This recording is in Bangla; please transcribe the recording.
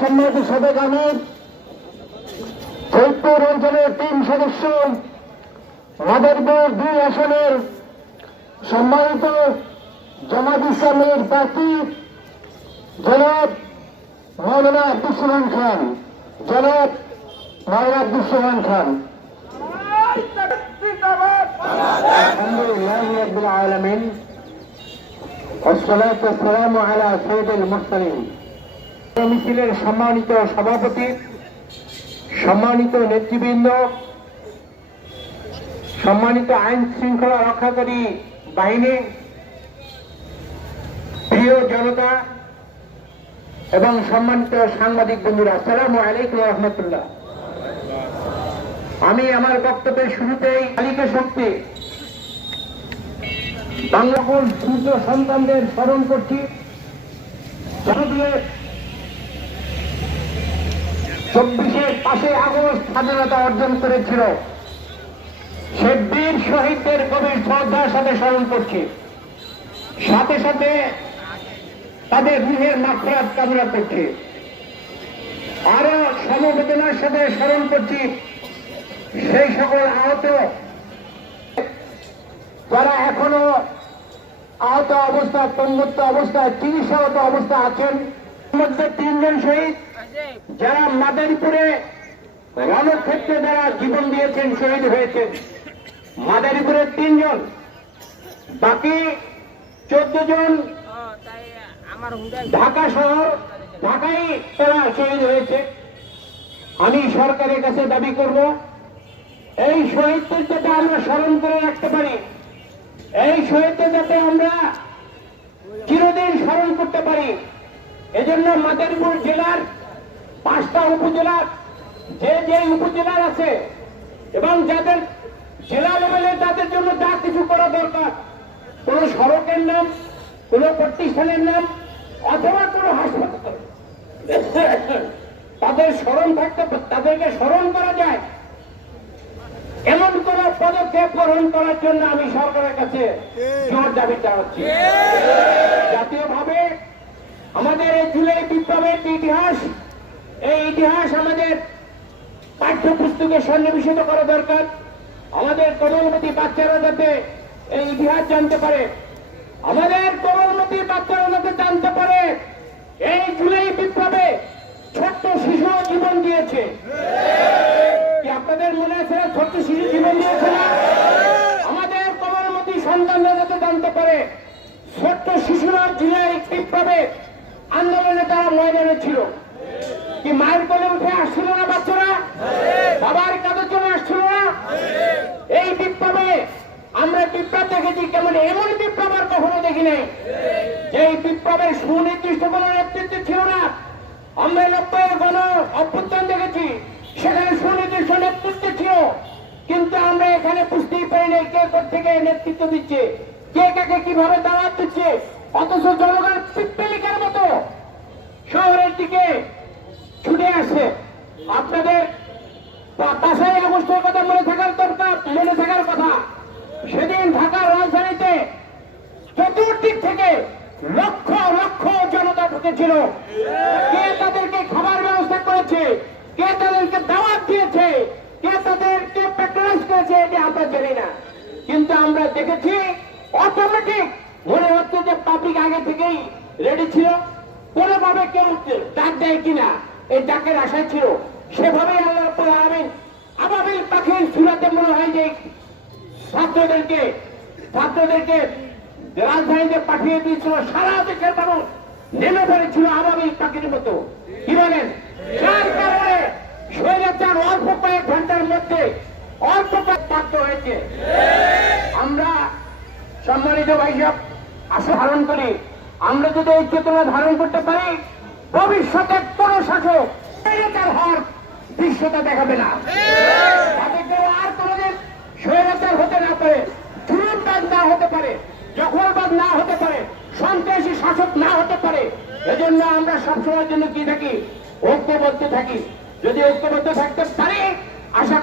সম্মানিত সাবেক আমির ফরিদপুর অঞ্চলের তিন সদস্য মাদারীপুর দুই আসনের সম্মানিত জামাত ইসলামের প্রার্থী জনাব মৌলানা আব্দুসমান খান জনাব মৌলানা আব্দুসমান খান আলহামদুলিল্লাহ রব্বিল আলামিন والصلاة والسلام على سيد المرسلين মিছিলের সম্মানিত সভাপতি, সম্মানিত নেতৃবৃন্দ, সম্মানিত আইন শৃঙ্খলা রক্ষাকারী বাহিনী, প্রিয় জনতা এবং সম্মানিত সাংবাদিক বন্ধুরা, আসসালামু আলাইকুম রহমতুল্লাহ। আমি আমার বক্তব্যের শুরুতেই তালিকা শক্তি বাংলাফল সূর্য সন্তানদের স্মরণ করছি। ভারতীয় চব্বিশে পাশে আগস্ট স্বাধীনতা অর্জন করেছিল। সে বীর শহীদদের গভীর শ্রদ্ধার সাথে স্মরণ করছে। সাথে সাথে তাদের গৃহের মাফরাত কামনা করছে। আরও সমবেদনার সাথে স্মরণ করছি সেই সকল আহত যারা এখনও আহত অবস্থা তন্মুক্ত অবস্থায় চিকিৎসাগত অবস্থা আছেন। মধ্যে তিনজন শহীদ যারা মাদারীপুরে রণক্ষেত্রে যারা জীবন দিয়েছেন, শহীদ হয়েছেন, মাদারীপুরের তিনজন, বাকি চোদ্দ জন ঢাকা শহর ঢাকায় তারা শহীদ হয়েছে। আমি সরকারের কাছে দাবি করব, এই শহীদদের যাতে আমরা স্মরণ করে রাখতে পারি, এই শহীদদের যাতে আমরা চিরদিন স্মরণ করতে পারি, এজন্য মাদারীপুর জেলার পাঁচটা উপজেলার যে যে উপজেলার আছে এবং যাদের জেলা লেভেলে তাদের জন্য যা কিছু করা দরকার কোন সড়কের নাম কোন প্রতিষ্ঠানের নাম অথবা কোন হাসপাতাল। তাদের স্মরণ থাকতে তাদেরকে স্মরণ করা যায়। এমন কোন পদক্ষেপ গ্রহণ করার জন্য আমি সরকারের কাছে জোর দাবি জানাচ্ছি। জাতীয়ভাবে আমাদের এই জুলাই বিপ্লবের ইতিহাস এই ইতিহাস আমাদের পাঠ্যপুস্তকে সন্নিবেশিত করা দরকার। আমাদের কমলমতি বাচ্চারা যাতে এই ইতিহাস জানতে পারে। আমাদের কমলমতি বাচ্চারা যাতে জানতে পারে এই জুলাই বিপ্লবে ছোট্ট শিশু জীবন দিয়েছে কি আপনাদের মনে আছে না ছোট্ট শিশু জীবন দিয়েছে না আমাদের কমলমতি সন্তানরা যাতে জানতে পারে ছোট্ট শিশুরা জুলাই বিপ্লবে আন্দোলনে তারা ময়দানে ছিল কি মায়ের কোলে উঠে আসছিল না বাচ্চারা? বাবার কাঁধে চলে আসছিল না? এই বিপ্লবে আমরা বিপ্লব দেখেছি, কেমন এমন বিপ্লব আর কখনো দেখি নাই। যে বিপ্লবের সুনির্দিষ্ট কোন নেতৃত্ব ছিল না, আমরা নব্বই গণ অভ্যুত্থান দেখেছি, সেখানে সুনির্দিষ্ট নেতৃত্ব ছিল। কিন্তু আমরা এখানে বুঝতেই পারি নাই কে থেকে নেতৃত্ব দিচ্ছে, কে কাকে কীভাবে দাওয়াত দিচ্ছে, অথচ জনগণ লক্ষ লক্ষ জনতা ঢুকেছিল। কে তাদেরকে খাবার ব্যবস্থা করেছে? কে তাদেরকে দাওয়াত দিয়েছে? কে তাদেরকে প্যাট্রোলাইজ করেছে? এটি আমরা জানি না। কিন্তু আমরা দেখেছি অটোমেটিক মনে হচ্ছে যে পাবলিক আগে থেকেই রেডি ছিল। কোনোভাবে কেউ ডাক দেয় কিনা, এই ডাকের আশায় ছিল। সেভাবেই আল্লাহ আলামিন আবাবিল পাখির সুরাতে মনে হয় যে ছাত্রদেরকে ছাত্রদেরকে রাজধানীতে পাঠিয়ে দিয়েছিল সারা দেশের মানুষ। নেমে পড়েছিল আবাবিল পাখির মতো। কি বলেন? যার কারণে স্বৈরাচার অল্প কয়েক ঘণ্টার মধ্যে অল্প প্রাপ্ত হয়েছে। আমরা সম্মানিত ভাইসব আশা ধারণ করি আমরা যদি এই চেতনা ধারণ করতে পারি, ভবিষ্যতে কোন শাসক স্বৈরাচার হওয়ার দৃশ্যতা দেখাবে না। কেউ আর কোনোদিন স্বৈরাচার হতে না পারে চুরুনবাজ না হতে পারে। দখলবাজ না হতে পারে, সন্ত্রাসী শাসক না হতে পারে, এজন্য আমরা সবসময়ের জন্য কি থাকি? ঐক্যবদ্ধ থাকি। যদি ঐক্যবদ্ধ থাকতে পারি, আশা